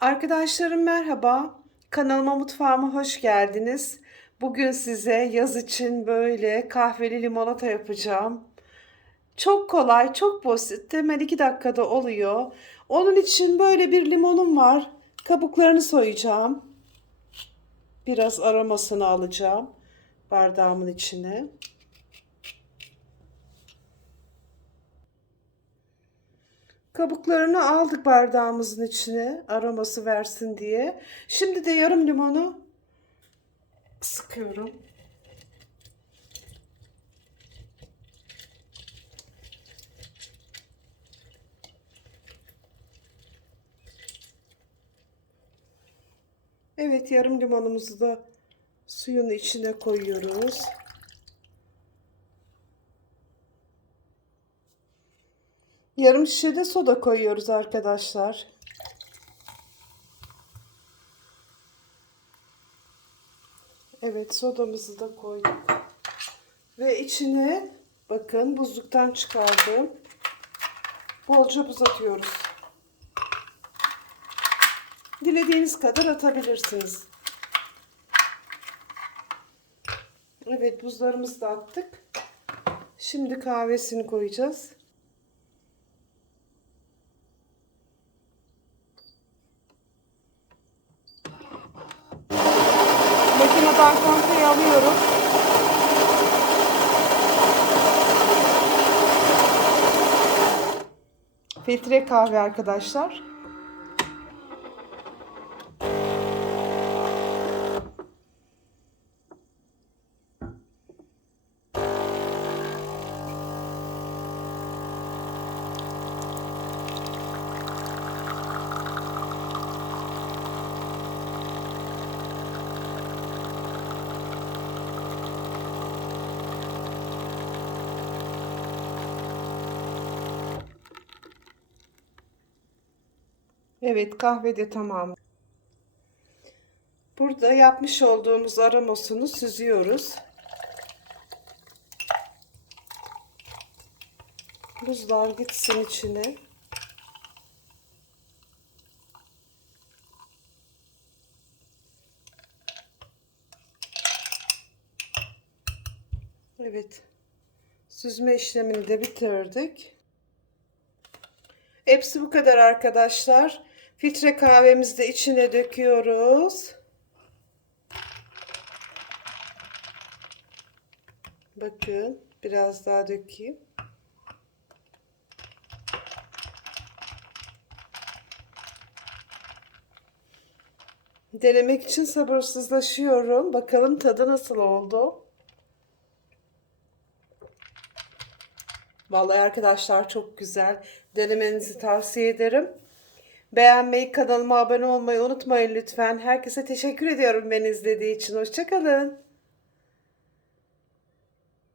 Arkadaşlarım merhaba. Kanalıma mutfağıma hoş geldiniz. Bugün size yaz için böyle kahveli limonata yapacağım. Çok kolay, çok basit. Hemen 2 dakikada oluyor. Onun için böyle bir limonum var. Kabuklarını soyacağım. Biraz aromasını alacağım bardağımın içine. Kabuklarını aldık bardağımızın içine aroması versin diye. Şimdi de yarım limonu sıkıyorum. Evet yarım limonumuzu da suyun içine koyuyoruz. Yarım şişe de soda koyuyoruz arkadaşlar. Evet sodamızı da koyduk. Ve içine bakın buzluktan çıkardım. Bolca buz atıyoruz. Dilediğiniz kadar atabilirsiniz. Evet buzlarımızı da attık. Şimdi kahvesini koyacağız. Makineden komple alıyorum. Filtre kahve arkadaşlar. Evet kahve de tamam. Burada yapmış olduğumuz aromasını süzüyoruz. Buzlar gitsin içine. Evet. Süzme işlemini de bitirdik. Hepsi bu kadar arkadaşlar. Filtre kahvemizi de içine döküyoruz. Bakın biraz daha dökeyim. Denemek için sabırsızlaşıyorum. Bakalım tadı nasıl oldu. Vallahi arkadaşlar çok güzel. Denemenizi tavsiye ederim. Beğenmeyi, kanalıma abone olmayı unutmayın lütfen. Herkese teşekkür ediyorum beni izlediği için. Hoşçakalın.